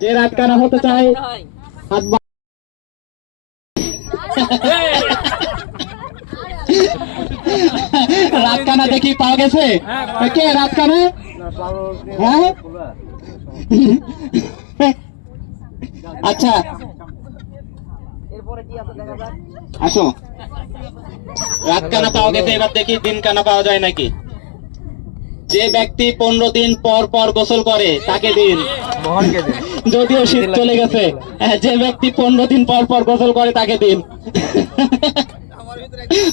যে রাত কানা হতে চায় হাত বা- রাত কানা দেখি পাওয়া গেছে? কে রাত কানা? হ্যাঁ? আচ্ছা। আসো। রাত কানা পাওয়া গেছে এবার দেখি দিন কানা পাওয়া যায় নাকি। যে ব্যক্তি পনেরো দিন পর পর গোসল করে তাকে দিন। যদিও শীত চলে গেছে যে ব্যক্তি পনেরো দিন পর পর গোসল করে তাকে দিন।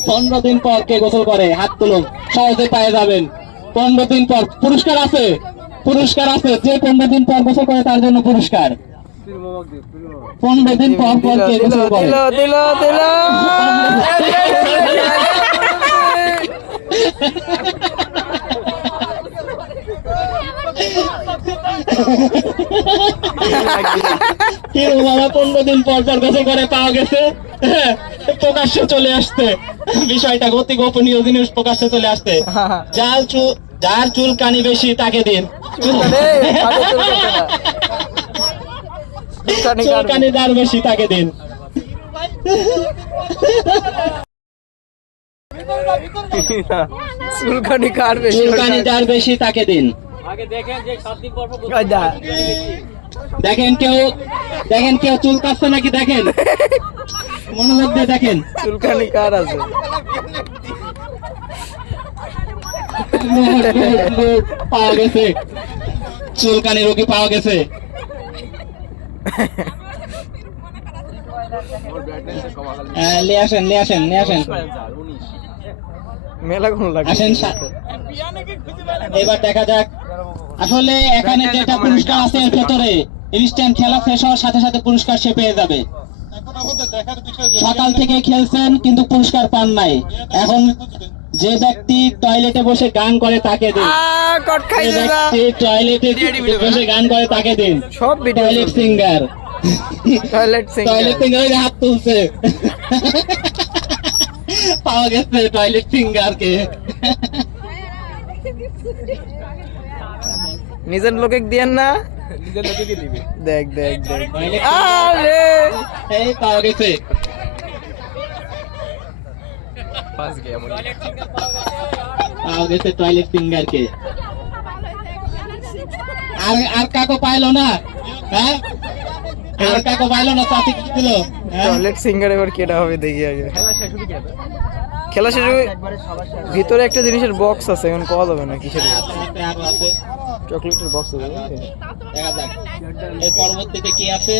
পনেরো দিন পর কে গোসল করে? হাত তুলুন সহজে পায়ে যাবেন। পনেরো দিন পর পুরস্কার আছে পুরস্কার আছে যে পনেরো দিন পর গোসল করে তার জন্য পুরস্কার। পনেরো দিন পর পর কে গোসল করে দিল দিল দিল কেউ বাবা পনেরো দিন পর পর গোসল করে পাওয়া গেছে। হ্যাঁ, প্রকাশ্যে চলে আসছে বিষয়টা অতি গোপনীয় জিনিস প্রকাশ্যে চলে আসছে যার চুল যার চুল কানি বেশি তাকে দিন। চুল চুলকানি কানি যার বেশি তাকে দিন। চুলকানি কাটবে চুল কানি যার বেশি তাকে দিন। কায়দা। দেখেন কেউ দেখেন কেউ চুল কাটছে নাকি? দেখেন। মনোযোগ দিয়ে দেখেন। চুলকানি কার আছে? পাওয়া গেছে। চুলকানি রোগী পাওয়া গেছে। হ্যাঁ, নিয়ে আসেন নিয়ে আসেন নিয়ে আসেন। মেলা কোন লাগে? আসেন এবার দেখা যাক। আসলে এখানে যেটা পুরস্কার আছে এর ভেতরে ইনস্ট্যান্ট খেলা শেষ হওয়ার সাথে সাথে পুরস্কার সে পেয়ে যাবে। সকাল থেকে খেলছেন কিন্তু পুরস্কার পান নাই। এখন যে ব্যক্তি টয়লেটে বসে গান করে তাকে দিন। যে ব্যক্তি টয়লেটে বসে গান করে তাকে দিন। সব টয়লেট সিঙ্গার টয়লেট সিঙ্গার হাত তুলছে। পাওয়া গেছে টয়লেট সিঙ্গার কে। নিজের লোকে দিয়েন না। দেখ দেখ দেখ। টয়লেট আরে! এই পাওয়া গেছে। পাওয়া গেছে টয়লেট সিঙ্গার কে। আর আর কাকো পাইলো না? হ্যাঁ? আর কাকো পাইলো না কি দিল? হ্যাঁ? টয়লেট সিঙ্গার এবার কেটা হবে দেখি আগে। খেলা শেষ হয়ে- ভিতরে একটা জিনিসের বক্স আছে এখন পাওয়া যাবে না কিসের চকলেটের বক্স দেখা। যাক এর পরবর্তীতে কি আছে?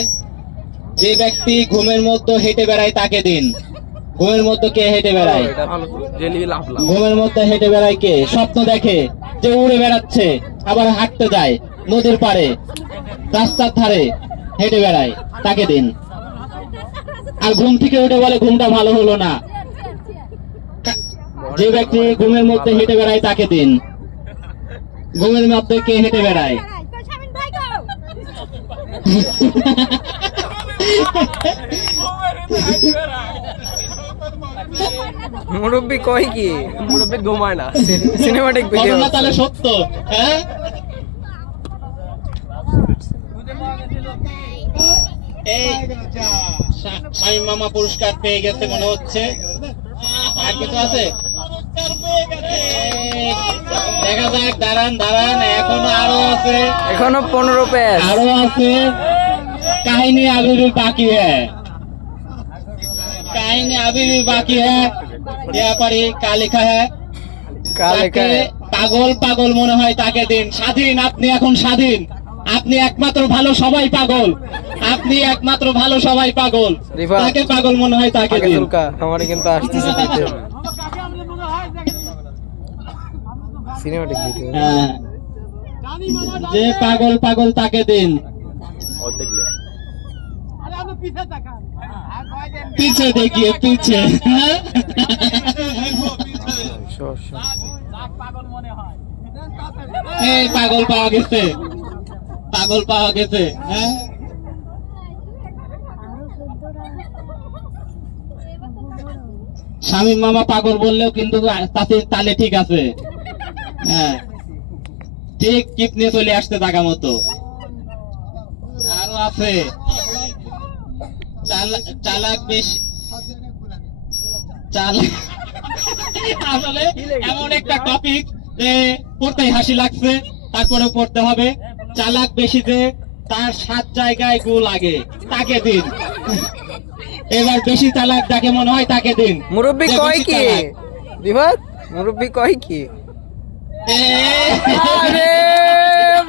যে ব্যক্তি ঘুমের মধ্যে হেঁটে বেড়ায় তাকে দিন। ঘুমের মধ্যে কে হেঁটে বেড়ায়? ঘুমের মধ্যে হেঁটে বেড়ায় কে? স্বপ্ন দেখে যে উড়ে বেড়াচ্ছে আবার হাঁটতে যায় নদীর পাড়ে রাস্তার ধারে হেঁটে বেড়ায় তাকে দিন। আর ঘুম থেকে উঠে বলে ঘুমটা ভালো হলো না। যে ব্যক্তি ঘুমের মধ্যে হেঁটে বেড়ায় তাকে দিন। ঘুমের মধ্যে কে হেঁটে বেড়ায়? মুরব্বী কয় কি? মুরব্বী ঘুমায় না। সিনেমাটিক ভিডিও তাহলে সত্য হ্যাঁ? এই শা- মামা পুরস্কার পেয়ে গেছে মনে হচ্ছে। আর কিছু আছে? দেখা যাক দাঁড়ান দাঁড়ান এখনও আরও আছে। এখনও পনেরো আরও আছে। কাহিনী বাকি হ্যাঁ। কাহিনী বাকি হ্যাঁ। হ্যাঁ। পাগল পাগল মনে হয় তাকে দিন। স্বাধীন আপনি এখন স্বাধীন। আপনি একমাত্র ভালো সবাই পাগল। আপনি একমাত্র ভালো সবাই পাগল। তাকে পাগল মনে হয় তাকে দিন। কিন্তু সিনেমাটিক ভিডিও হ্যাঁ। যে পাগল পাগল তাকে দিন। পিছে দেখিয়ে পিছে। হ্যাঁ? এই পাগল পাওয়া গেছে। পাগল পাওয়া গেছে। হ্যাঁ। স্বামী মামা পাগল বললেও কিন্তু তাতে তালে ঠিক আছে। হ্যাঁ। ঠিক কিপ নিয়ে চলে আসতে টাকা মতো। আরও আছে। চালা- চালাক বেশি আসলে এমন একটা টপিক যে পড়তেই হাসি লাগছে। তারপরে পড়তে হবে। চালাক বেশি যে তার সাত জায়গায় গু লাগে তাকে দিন। এবার বেশি চালাক যাকে মনে হয় তাকে দিন। মুরব্বী কয় কি। দিবাত মুরব্বী কয় কি? আরে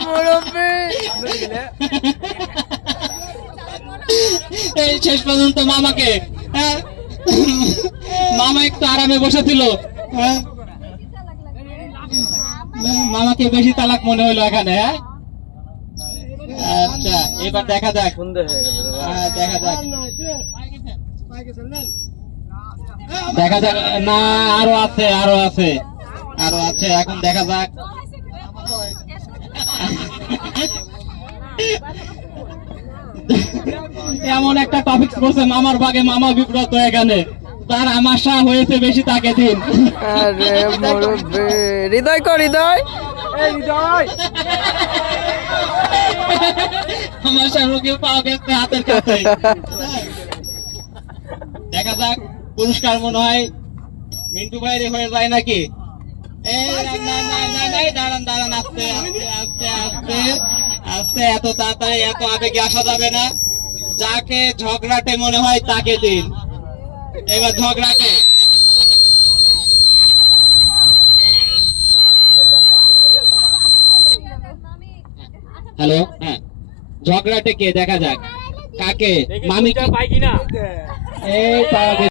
মুরব্বী এই শেষ পর্যন্ত মামাকে হ্যাঁ? মামা একটু আরামে বসেছিল হ্যাঁ? মামাকে বেশি তালাক মনে হলো এখানে হ্যাঁ আচ্ছা এবার দেখা যাক হয়ে। হ্যাঁ, দেখা যাক দেখা যাক না আরও আছে আরও আছে আরও আছে এখন দেখা যাক। এমন একটা টপিক করছে মামার বাগে মামা বিব্রত এখানে। তার আমাশা হয়েছে বেশি তাকে দিন। আরে মুরব্বী হৃদয় কর হৃদয়। আমাশা রোগী পাওয়া গেছে হাতের কাছে। দেখা যাক পুরস্কার মনে হয় মিন্টু বাইরে হয়ে যায় নাকি? আস্তে এত তাড়াতাড়ি এত আবেগে আসা যাবে না। যাকে ঝগড়াটে মনে হয় তাকে দিন। এবার ঝগড়াটে। হ্যালো হ্যাঁ। ঝগড়াটে কে? দেখা যাক। কাকে? মামি কি- এই পাওয়া গেছে।